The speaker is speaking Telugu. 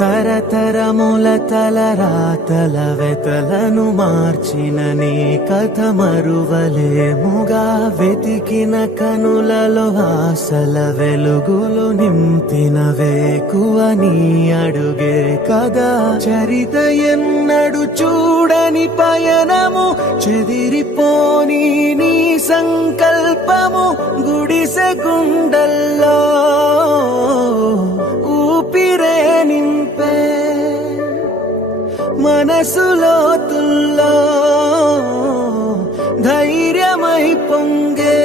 తరతరముల తలరాతల వెతలను మార్చిన నీ కథ మరువలేముగా. వెతికిన కనులలో ఆశల వెలుగులు నింపిన వేకువ నీ అడుగే కదా. చరిత ఎన్నడు చూడని పయనము, చెదిరిపోని నీ సంకల్పము. గుడిసె గుండల్లో ఊపిరే నింపే, మనసులో తుల్లో ధైర్యమై పొంగే.